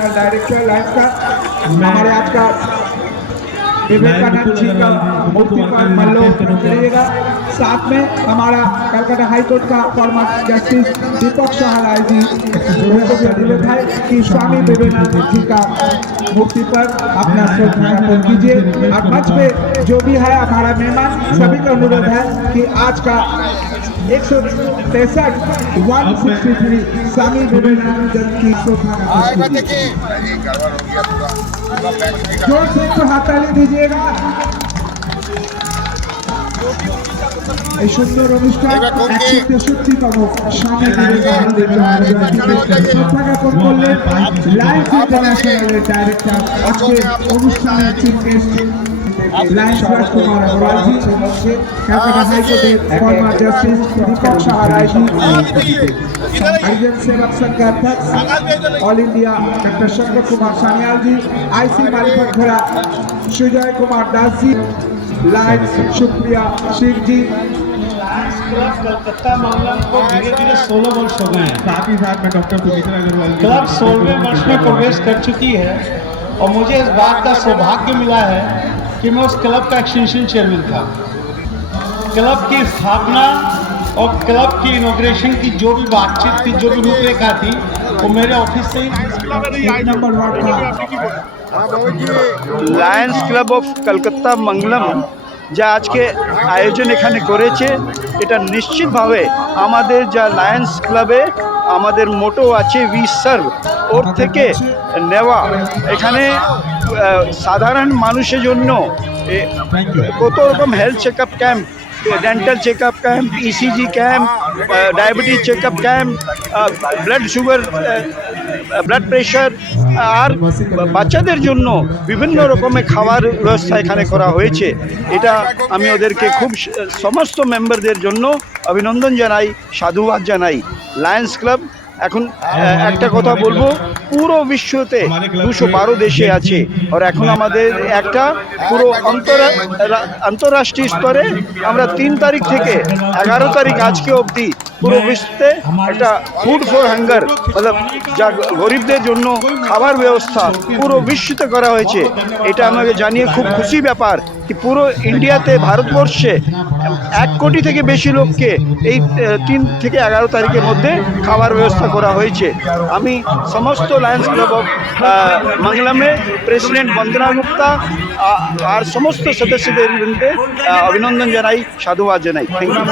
National director lines का, हमारे आज का विवेकानंद जी का मूर्ति पर माल्यार्पण करिएगा। साथ में हमारा कलकत्ता हाई कोर्ट का फॉर्मर जस्टिस दीपक सहाय जी को भी अनुरोध है कि स्वामी विवेकानंद जी का मूर्ति पर अपना श्रद्धा ज्ञापन कीजिए। और मंच पे जो भी है हमारा मेहमान, सभी का अनुरोध है कि आज का 163 स्वामी विवेकानंद की श्रद्धा जोर से तो हाथ ताली दीजिएगा। এই সুন্দর অনুষ্ঠান 163তম স্বামী বিবেকানন্দ শ্রদ্ধা জ্ঞাপন করলেন লায়ন্স ইন্টারন্যাশনালের ডাইরেক্টর, আজকে অনুষ্ঠানের chief guest lions Rajkumar Agarwal ji, Calcutta high court former justice Deepak Sahay ji, Harijan Sevak Sangh के अध्यक्ष all India doctor Shankar Kumar Sanyal ji, आईसी मालिक घोड़ा सुजय कुमार दास जी, लायंस सुप्रिया सिंह जी। कलकत्ता मंगलम को धीरे-धीरे 16 वर्ष हो गए हैं। साथ ही साथ में doctor Sumitra Agarwal G club 16वें वर्ष में प्रवेश कर चुकी है और मुझे इस बात का सौभाग्य मिला है कि मैं उस क्लब का एक्सटेंशन चेयरमैन था। क्लब की स्थापना और क्लब की इनॉग्रेशन की जो भी बातचीत थी, जो भी रूपरेखा थी, वो मेरे ऑफिस से ही नंबर 1 था Lions club of Kolkata Mangalam যা আজকে আয়োজন এখানে করেছে, এটা নিশ্চিতভাবে আমাদের যা লায়ন্স ক্লাবে আমাদের মোটো আছে উই সার্ভ, ওর থেকে নেওয়া। এখানে সাধারণ মানুষের জন্য কত রকম health checkup camp, dental checkup camp, ECG camp, diabetes checkup camp, blood sugar, blood pressure আর বাচ্চাদের জন্য বিভিন্ন রকমের খাবার ব্যবস্থা এখানে করা হয়েছে। এটা আমি ওদেরকে খুব সমস্ত মেম্বারদের জন্য অভিনন্দন জানাই, সাধুবাদ জানাই। লায়ন্স ক্লাব এখন একটা কথা বলবো, পুরো বিশ্বতে 212 দেশে আছে, আর এখন আমাদের একটা পুরো আন্তর্রাষ্ট্রীয় স্তরে আমরা 3 তারিখ থেকে 11 তারিখ আজকে অবধি পুরো বিশ্বতে একটা ফুড ফর হাঙ্গার মতলব যা গরিবদের জন্য খাবার ব্যবস্থা পুরো বিশ্বতে করা হয়েছে। এটা আমাকে জানিয়ে খুব খুশি ব্যাপার कि পুরো ইন্ডিয়াতে, ভারতবর্ষে 1 কোটি থেকে বেশি লোককে এই 3 থেকে 11 তারিখের মধ্যে খাবার ব্যবস্থা করা হয়েছে। আমি সমস্ত লায়ন্স ক্লাব অফ মঙ্গলমে প্রেসিডেন্ট বন্দনা গুপ্তা আর সমস্ত সদস্যদের বিরুদ্ধে অভিনন্দন জানাই, সাধুবাদ জানাই। Thank you.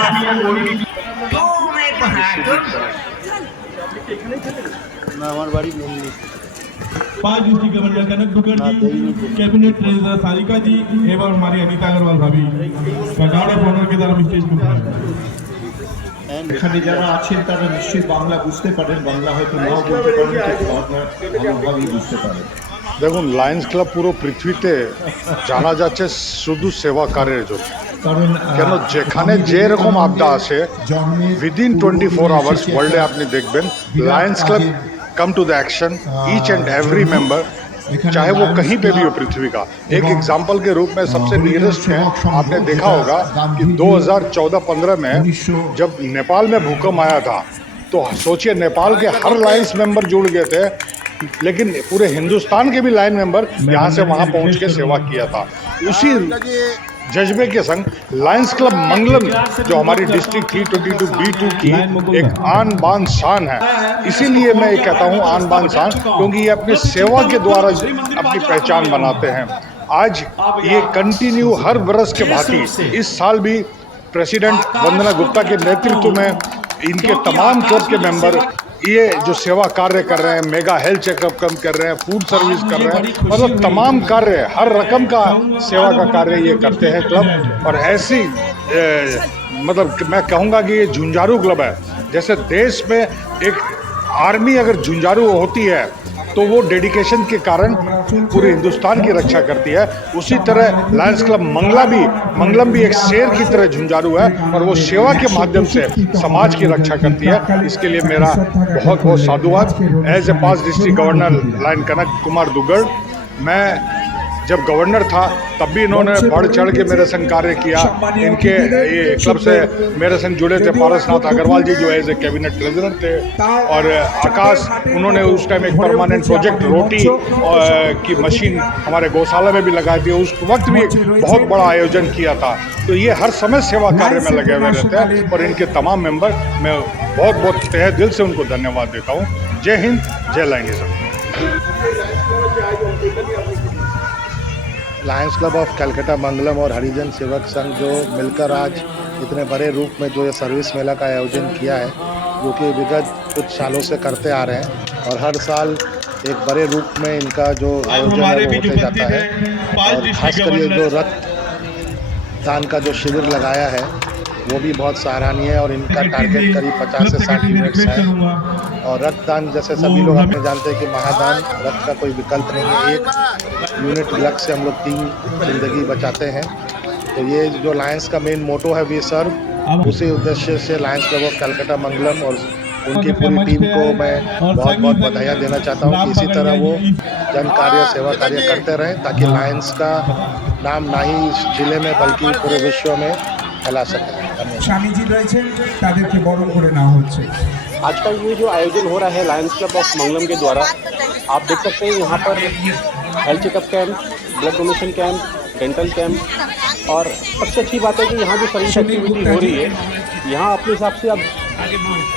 আমার বাড়ি 5 district governor Kanak Mukherjee, cabinet treasurer Sarika ji एवं हमारी अनीता अग्रवाल भाभी का गार्ड ऑफ ऑनर के द्वारा स्टेज पे এখানে যারা আছেন তারা নিশ্চয়ই বাংলা বুঝতে পারেন, বাংলা হয়তো নাও বলতে পারেন, ভালোভাবেই বুঝতে পারেন। দেখুন, লায়ন্স ক্লাব পুরো পৃথিবীতে জানা যাচ্ছে শুধু সেবা কার্যের জন্য। কেন যেখানে যেরকম আপদা আসে উইদিন 24 আওয়ার্স ওয়ার্ল্ডে আপনি দেখবেন lions club come to the action, each and every member, चाहे वो कहीं पे भी हो पृथ्वी का। एक एग्जाम्पल के रूप में सबसे नियरेस्ट है, आपने देखा होगा कि 2014-15 में जब नेपाल में भूकंप आया था तो सोचिए नेपाल के हर लायंस मेंबर जुड़ गए थे, लेकिन पूरे हिंदुस्तान के भी लायन मेंबर यहाँ से वहाँ पहुँच के सेवा किया था। उसी जज्बे के संग लायंस क्लब मंगलम जो हमारी डिस्ट्रिक्ट 322B2 की एक आन बान शान है, इसीलिए मैं ये कहता हूँ आन बान शान, क्योंकि ये अपनी सेवा के द्वारा अपनी पहचान बनाते हैं। आज ये कंटिन्यू हर बरस के भांति इस साल भी प्रेसिडेंट वंदना गुप्ता के नेतृत्व में इनके तमाम क्लब के मेंबर ये जो सेवा कार्य कर रहे हैं, मेगा हेल्थ चेकअप कम कर रहे हैं, फूड सर्विस कर रहे हैं, मतलब तमाम कार्य, हर रकम का सेवा का कार्य ये करते हैं क्लब। और ऐसी मतलब मैं कहूँगा कि ये झुंझारू क्लब है। जैसे देश में एक आर्मी अगर झुंझारू होती है तो वो डेडिकेशन के कारण पूरे हिंदुस्तान की रक्षा करती है, उसी तरह लायंस क्लब मंगलम भी एक शेर की तरह झुंझारू है और वो सेवा के माध्यम से समाज की रक्षा करती है। इसके लिए मेरा बहुत बहुत साधुवाद। As a past district governor lion Kanak Kumar Duggar, मैं जब गवर्नर था तब भी इन्होंने बढ़ चढ़ के मेरे संग कार्य किया। इनके ये क्लब से मेरे संग जुड़े थे पारसनाथ अग्रवाल जी जो एज ए कैबिनेट ट्रेजरर थे, और आकाश उन्होंने उस टाइम एक परमानेंट प्रोजेक्ट रोटी की मशीन हमारे गौशाला में भी लगाई थी। उस वक्त भी बहुत बड़ा आयोजन किया था। तो ये हर समय सेवा कार्य में लगे हुए रहते हैं, और इनके तमाम मेंबर मैं बहुत बहुत तहे दिल से उनको धन्यवाद देता हूँ। जय हिंद, जय लायनिज्म। लायंस क्लब ऑफ कलकत्ता मंगलम और हरिजन सेवक संघ जो मिलकर आज इतने बड़े रूप में जो ये सर्विस मेला का आयोजन किया है, जो कि विगत कुछ सालों से करते आ रहे हैं, और हर साल एक बड़े रूप में इनका जो आयोजन है वो होते जाता है। और खासकर ये जो रक्तदान का जो शिविर लगाया है वो भी बहुत सराहनीय है, और इनका टारगेट करीब 50 से 60 यूनिट्स है। और रक्तदान जैसे सभी लोग अपने जानते हैं कि महादान रक्त का कोई विकल्प नहीं है। 1 यूनिट ब्लड से हम लोग 3 जिंदगी बचाते हैं। तो ये जो लायंस का मेन मोटो है वी सर्व, उसी उद्देश्य से लायंस क्लब ऑफ कलकत्ता मंगलम और उनकी पूरी टीम को मैं बहुत बहुत बधाइयाँ देना चाहता हूँ कि इसी तरह वो जन कार्य सेवा कार्य करते रहें, ताकि लायंस का नाम ना ही इस जिले में बल्कि पूरे विश्व में फैला सके। স্বামীজি রয়েছেন, তাদেরকে বরণ করে নেওয়া হচ্ছে। आज का ये जो आयोजन हो रहा है लायंस क्लब ऑफ मंगलम के द्वारा, आप देख सकते हैं यहाँ पर health checkup camp, blood donation camp, dental camp, और सबसे अच्छी बात है कि यहाँ जो सर्विस एक्टिविटी हो रही है, यहाँ अपने हिसाब से आप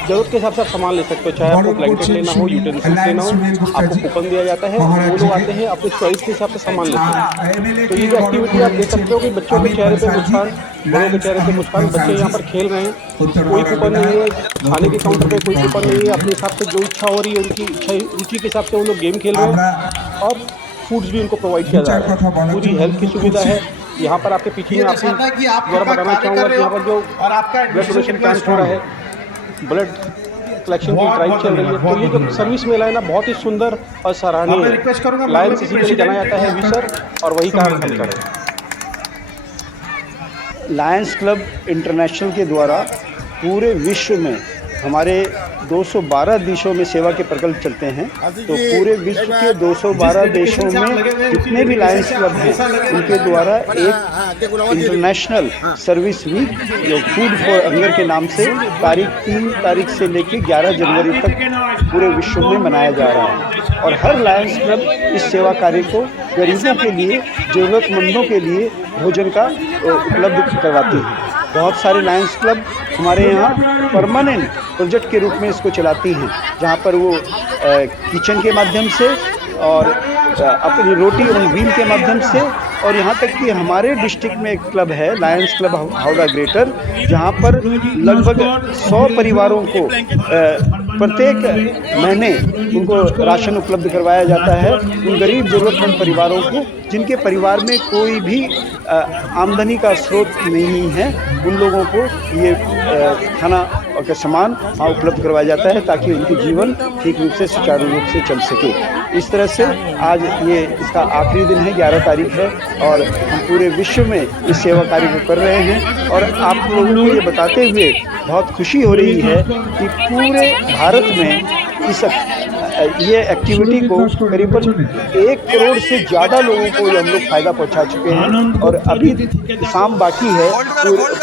जरूरत के हिसाब से आप सामान ले सकते हो। चाहे आपको ब्लैंकेट लेना हो, यूटेंसिल्स लेना हो, आपको कूपन दिया जाता है। वो लोग आते हैं अपने चॉइस के हिसाब से सामान लेते हैं। तो ये जो एक्टिविटी आप देख सकते हो कि बच्चों के चेहरे पे मुस्कान, बड़ों के चेहरे पे मुस्कान, बच्चे यहाँ पर खेल रहे हैं, कोई कूपन नहीं है, खाने के काउंटर पे कोई कूपन नहीं है। अपने हिसाब से जो इच्छा हो रही है, उनकी इच्छा रुचि के हिसाब से वो लोग गेम खेल रहे हैं, और फूड्स भी उनको प्रोवाइड किया जा रहा है। पूरी हेल्थ की सुविधा है। यहाँ पर आपके पीछे में आपको द्वारा बताना चाहूँगा कि यहाँ पर जो ब्लड डोनेशन कैंप हो रहा है, ब्लड कलेक्शन की ड्राइव चल रही है, तो ये जो सर्विस मेला है ना, बहुत ही सुंदर और सराहनीय है। लायंस इसी के लिए जाना जाता है विसर, और वही काम हम करें। लायंस क्लब इंटरनेशनल के द्वारा पूरे विश्व में हमारे 212 देशों में सेवा के प्रकल्प चलते हैं। तो पूरे विश्व के 212 देशों में जितने भी लायंस क्लब हैं, उनके द्वारा एक इंटरनेशनल सर्विस वीक जो फूड फॉर हंगर के नाम से तारीख 3 तारीख से लेकर 11 जनवरी तक पूरे विश्व में मनाया जा रहा है। और हर लायंस क्लब इस सेवा कार्य को गरीबों के लिए, ज़रूरतमंदों के लिए भोजन का उपलब्ध करवाती है। बहुत सारे लायंस क्लब हमारे यहाँ परमानेंट प्रोजेक्ट के रूप में इसको चलाती हैं, जहाँ पर वो किचन के माध्यम से और अपनी रोटी ऑन व्हील के माध्यम से, और यहाँ तक कि हमारे डिस्ट्रिक्ट में एक क्लब है लायंस क्लब हावड़ा ग्रेटर, जहाँ पर लगभग 100 परिवारों को प्रत्येक महीने उनको राशन उपलब्ध करवाया जाता है। उन गरीब ज़रूरतमंद परिवारों को जिनके परिवार में कोई भी आमदनी का स्रोत नहीं है, उन लोगों को ये खाना का सामान उपलब्ध करवाया जाता है, ताकि उनकी जीवन ठीक रूप से सुचारू रूप से चल सके। इस तरह से आज ये इसका आखिरी दिन है, 11 तारीख है, और हम पूरे विश्व में इस सेवा कार्य को कर रहे हैं। और आप लोगों को ये बताते हुए बहुत खुशी हो रही है कि पूरे भारत में इस ये एक्टिविटी को करीबन 1 करोड़ से ज़्यादा लोगों को हम लोग फ़ायदा पहुंचा चुके हैं, और अभी शाम बाकी है।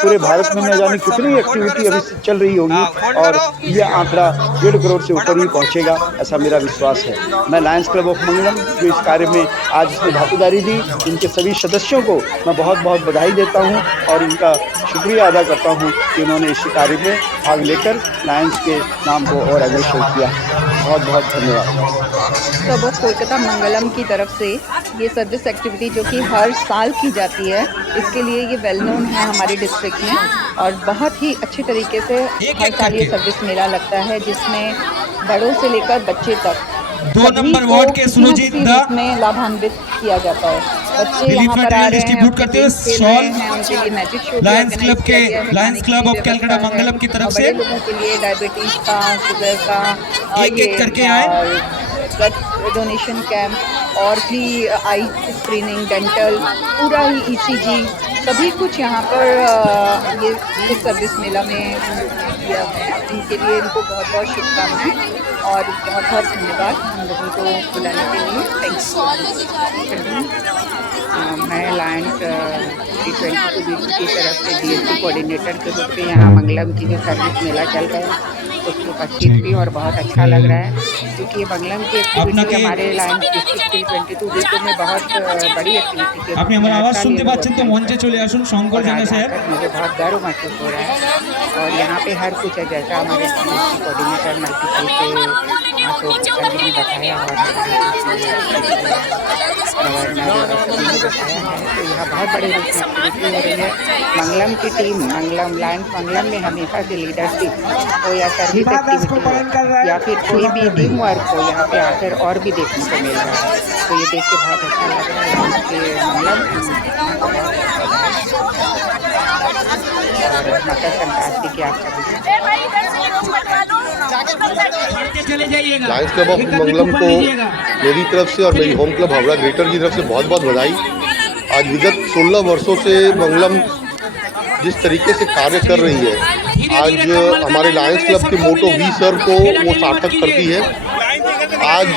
पूरे भारत में न जाने कितनी एक्टिविटी अभी चल रही होगी, और ये आंकड़ा 1.5 करोड़ से ऊपर ही पहुंचेगा, ऐसा मेरा विश्वास है। मैं लायंस क्लब ऑफ मंगलम जो इस कार्य में आज इसने भागीदारी दी, इनके सभी सदस्यों को मैं बहुत बहुत बधाई देता हूँ, और इनका शुक्रिया अदा करता हूँ कि उन्होंने इस कार्य में भाग लेकर लायंस के नाम को और अग्रसर किया। बहुत बहुत धन्यवाद। क्लब ऑफ कोलकाता मंगलम की तरफ से ये सर्विस एक्टिविटी जो कि हर साल की जाती है, इसके लिए ये वेल नोन है हमारे डिस्ट्रिक्ट में, और बहुत ही अच्छे तरीके से हर साल ये सर्विस मेला लगता है, जिसमें बड़ों से लेकर बच्चे तक 2 नंबर वार्ड के सुनुजीत में लाभान्वित किया जाता है। बच्चे यहाँ पर आ रहे हैं, डिस्ट्रीब्यूट करते हुए शॉल उनके लिए मैजिक शो लायंस क्लब के लायंस क्लब ऑफ कलकत्ता मंगलम की तरफ से लोगों के लिए डायबिटीज का, शुगर का, एक करके आए, ब्लड डोनेशन कैंप, और भी आई स्क्रीनिंग, डेंटल, पूरा ही ECG, सभी कुछ यहाँ पर ये इस सर्विस मेला में किया है, उनके लिए इनको बहुत बहुत शुभकामनाएं और बहुत बहुत धन्यवाद हम लोगों को बुलाने के लिए। थैंक्स। मैं लायंस T22 की तरफ से DSC कोऑर्डिनेटर के रूप में यहाँ मंगलम की जो सर्विस मेला चल रहा है उसमें उपस्थित थी और बहुत अच्छा लग रहा है, क्योंकि मंगलम की एक्टिविटी हमारे लायंस डिस्ट्रिक्ट T22 वीक में बहुत बड़ी एक्टिविटी के আপনি আমার আওয়াজ শুনতে পাচ্ছেন তো মঞ্চে চলে আসুন শঙ্কর জানা স্যার। मुझे बहुत गर्व महसूस हो रहा है और यहाँ पे हर कुछ है जैसा हमारे कोऑर्डिनेटर मल्टीपल के अशोक सर ने बताया और तो यहाँ बहुत बड़े रूप में एक्टिविटी हो रही है। मंगलम की टीम लायंस मंगलम में हमेशा से लीडरशिप हो या सर्विस एक्टिविटी हो या फिर कोई भी टीम वर्क हो, यहाँ पे आकर और भी देखने को मिल रहा है। तो ये देख के बहुत अच्छा लग रहा है कि मंगलम और मकर संक्रांति की आप सभी लायंस क्लब ऑफ मंगलम को मेरी तरफ से और मेरी होम क्लब हावड़ा ग्रेटर की तरफ से बहुत बहुत बधाई। आज विगत 16 वर्षों से मंगलम जिस तरीके से कार्य कर रही है, आज हमारे लायंस क्लब के मोटो वी सर को वो सार्थक करती है। आज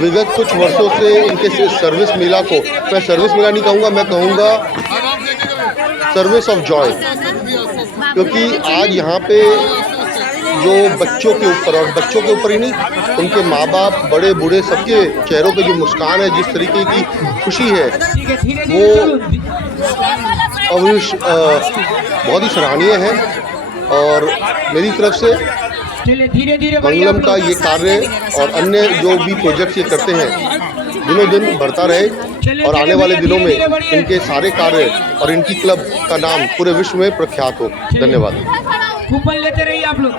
विगत कुछ वर्षों से इनके सर्विस मेला को, मैं सर्विस मेला नहीं कहूँगा, मैं कहूँगा सर्विस ऑफ जॉय, क्योंकि आज यहाँ पे जो बच्चों के ऊपर और बच्चों के ऊपर ही नहीं, उनके माँ बाप, बड़े बूढ़े, सबके चेहरों पे जो मुस्कान है, जिस तरीके की खुशी है, वो बहुत ही सराहनीय है। और मेरी तरफ से मंगलम का ये कार्य और अन्य जो भी प्रोजेक्ट्स ये करते हैं दिनों दिन बढ़ता रहे और आने वाले दिनों में इनके सारे कार्य और इनकी क्लब का नाम पूरे विश्व में प्रख्यात हो। धन्यवाद। कूपन लेते रहिए आप लोग।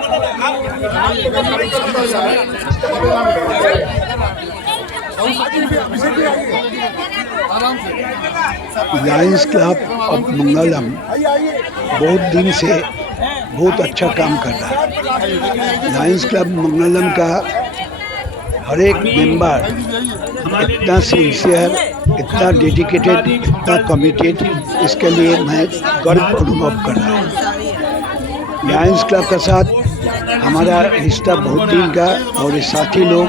लायंस क्लब ऑफ मंगलम बहुत दिन से बहुत अच्छा काम कर रहा है। लायंस क्लब मंगलम का हर एक मेंबर इतना सिंसियर, इतना डेडिकेटेड, इतना कमिटेड, इसके लिए मैं गर्व अनुभव कर रहा हूँ। लायंस क्लब के साथ हमारा रिश्ता बहुत दिन का, और साथी लोग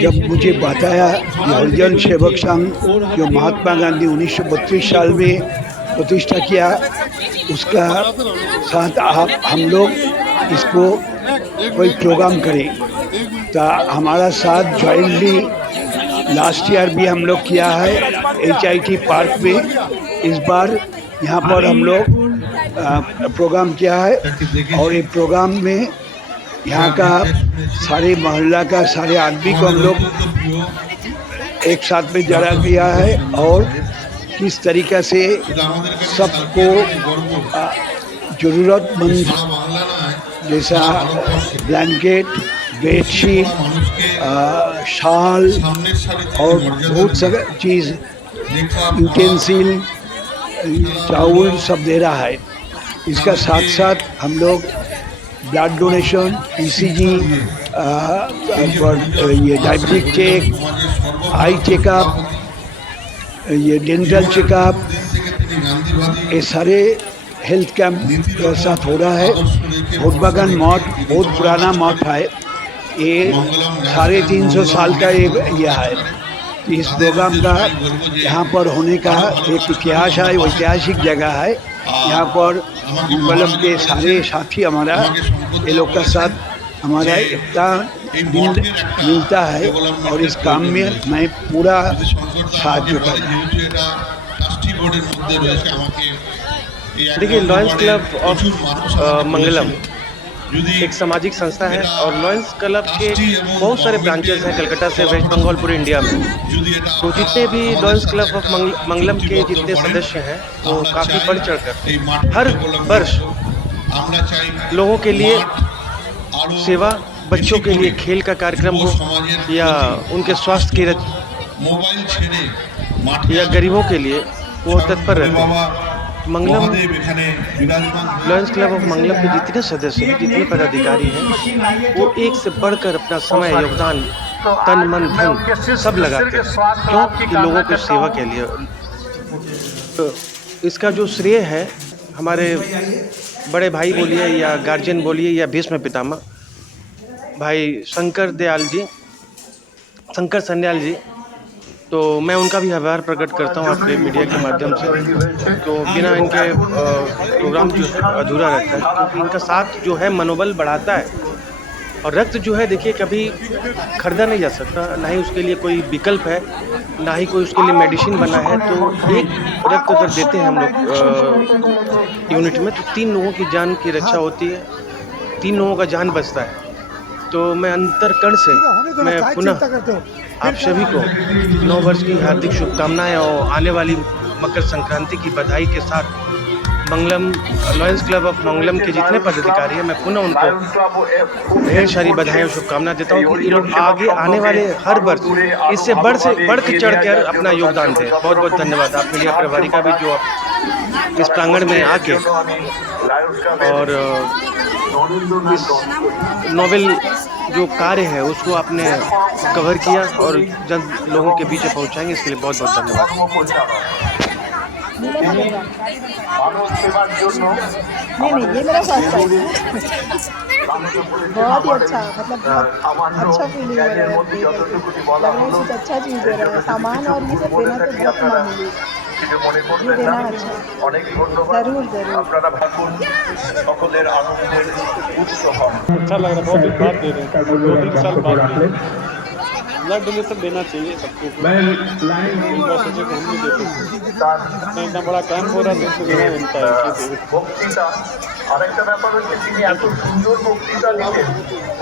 जब मुझे बताया कि हरिजन सेवक संघ जो महात्मा गांधी 1932 साल में प्रतिष्ठा किया, उसका साथ हम लोग इसको कोई प्रोग्राम करें, तो हमारा साथ जॉइंटली लास्ट ईयर भी हम लोग किया है HIT पार्क में। इस बार यहाँ पर हम लोग प्रोग्राम किया है और ये प्रोग्राम में यहाँ का सारे मोहल्ला का सारे आदमी को हम लोग एक साथ में जरा दिया है और किस तरीक़े से सबको ज़रूरतमंद जैसा ब्लैंकेट, बेडशीट, शाल और बहुत सारा चीज़, यूटेंसिल, चावल सब दे रहा है। इसका साथ साथ हम लोग ब्लड डोनेशन, ECG, ये डायबिटिक चेक, आई चेकअप, ये डेंटल चेकअप, ये सारे हेल्थ कैंप के साथ हो रहा है। भोटबागान मठ बहुत पुराना मठ है, ये 350 साल का ये है। इस प्रोग्राम का यहाँ पर होने का एक इतिहास है, वो ऐतिहासिक जगह है। यहाँ पर मंगलम के सारे साथी हमारा ये लोग का साथ हमारा इतना मिलता है और इस काम में मैं पूरा साहाय्य करता हूँ। देखिए, लायंस क्लब ऑफ मंगलम एक सामाजिक संस्था है और लायंस क्लब के बहुत सारे ब्रांचेस हैं कलकत्ता से वेस्ट बंगाल पूरे इंडिया में। तो जितने भी लायंस क्लब ऑफ मंगलम के जितने सदस्य हैं वो काफ़ी बढ़ चढ़कर हर वर्ष लोगों के लिए सेवा, बच्चों के लिए खेल का कार्यक्रम हो या उनके स्वास्थ्य के या गरीबों के लिए वो तत्पर रहते हैं। मंगलम लायंस क्लब ऑफ मंगलम के जितने सदस्य हैं, जितने पदाधिकारी हैं, वो एक से बढ़कर अपना समय, योगदान, तन मन धन सब लगाते हैं, क्यों कि लोगों की सेवा के लिए। तो इसका जो श्रेय है हमारे बड़े भाई बोलिए या गार्जियन बोलिए या भीष्म पितामह भाई शंकर सन्याल जी, तो मैं उनका भी आभार प्रकट करता हूँ आपके मीडिया के माध्यम से। तो बिना इनके प्रोग्राम जो है अधूरा रहता है, क्योंकि इनका साथ जो है मनोबल बढ़ाता है। और रक्त जो है देखिए कभी खरीदा नहीं जा सकता, ना ही उसके लिए कोई विकल्प है, ना ही कोई उसके लिए मेडिसिन बना है। तो एक रक्त अगर देते हैं हम लोग यूनिट में, तो 3 लोगों की जान की रक्षा होती है, 3 लोगों का जान बचता है। तो मैं अंतरकण से मैं पुनः आप सभी को 9 वर्ष की हार्दिक शुभकामनाएं और आने वाली मकर संक्रांति की बधाई के साथ मंगलम लायंस क्लब ऑफ मंगलम के जितने पदाधिकारी हैं, मैं पुनः उनको ढेर सारी बधाई और शुभकामनाएं देता हूं कि ये लोग आगे आने वाले हर वर्ष इससे बढ़ चढ़ कर अपना योगदान दें। बहुत बहुत धन्यवाद। आप मीडिया प्रभारी का भी जो इस प्रांगण में आके और इस नोबेल जो कार्य है उसको आपने कवर किया और जन लोगों के बीच पहुंचाएंगे, इसके लिए बहुत बहुत धन्यवाद। नहीं ये मेरा फर्स्ट टाइम बहुत ही अच्छा, मतलब बहुत अच्छा फीलिंग हो रहा है। लग रहा है कुछ अच्छा चीज़ दे रहा है, सामान और ये सब देना तो बहुत मामूली है, ये देना अच्छा जरूर। अच्छा लग रहा है, बहुत दिन बाद दे रहे हैं, 2-3 साल बाद ब्लड डोनेशन देना चाहिए सबको। इतना बड़ा कैंप हो रहा है तो देना बनता है। আরেকটা ব্যাপার হচ্ছে তিনি এত সুন্দর বক্তৃতা লিখেন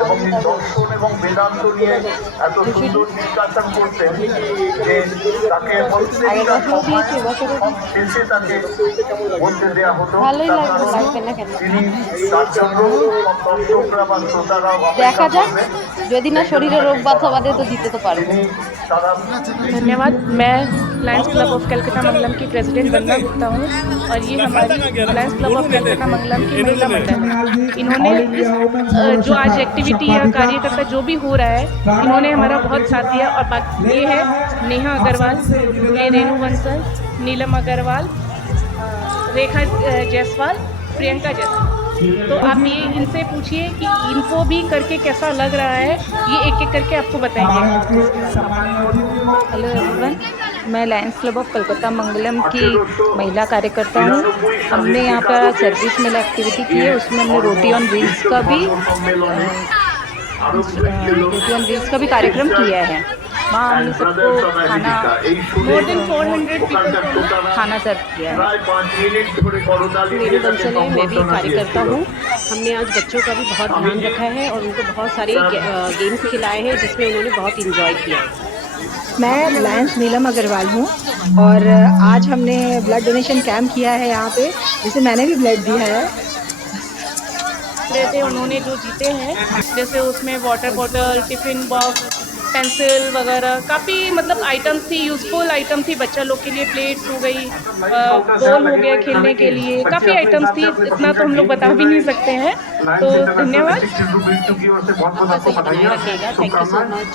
এবং দর্শন এবং বেদান্ত নিয়ে এত সুন্দর ডিসকাশন করতেন যে তাকে প্রত্যেকটা শেষে তাকে বলতে দেওয়া হতো। তিনি তার জন্য দর্শকরা বা শ্রোতারা দেখা যাক, যদি না শরীরে রোগ বাধা বাঁধে তো দিতে তো পারবো। धन्यवाद। मैं लायंस क्लब ऑफ कलकत्ता मंगलम की प्रेसिडेंट वंदना गुप्ता हूँ और ये हमारी लायंस क्लब ऑफ कलकत्ता मंगलम की महिला मंडल है। इन्होंने जो आज एक्टिविटी या कार्यकर्ता जो भी हो रहा है, इन्होंने हमारा बहुत साथ दिया। और बाकी ये है नेहा अग्रवाल, ये रेणु बंसल, नीलम अग्रवाल, रेखा जायसवाल, प्रियंका जायसवाल। तो आप ये इनसे पूछिए कि इनको भी करके कैसा लग रहा है, ये एक एक करके आपको बताएंगे। हेलो एवरीवन, मैं लायंस क्लब ऑफ कलकत्ता मंगलम की महिला कार्यकर्ता हूँ। हमने यहाँ पर सर्विस मेला एक्टिविटी की है, उसमें हमने रोटी ऑन व्हील्स का भी कार्यक्रम किया है। वहाँ हमने सबको खाना, मोर देन 400 पीपल को खाना सर्व किया है। मेरे बंसल है, मैं भी कार्यकर्ता हूँ। हमने आज बच्चों का भी बहुत ध्यान रखा है और उनको बहुत सारे गेम्स खिलाए हैं जिसमें उन्होंने बहुत इंजॉय किया। मैं लायंस नीलम अग्रवाल हूँ और आज हमने ब्लड डोनेशन कैंप किया है यहाँ पे, जिसे मैंने भी ब्लड दिया है। थे उन्होंने जो जीते हैं, जैसे उसमें water bottle, tiffin box, pencil वगैरह काफ़ी मतलब आइटम्स थी, यूज़फुल आइटम थी। बच्चा लोग के लिए प्लेट्स हो गई, बॉल हो गया खेलने के लिए, काफ़ी आइटम्स थी। इतना तो हम लोग बता भी नहीं सकते हैं। तो धन्यवाद। Thank you so much.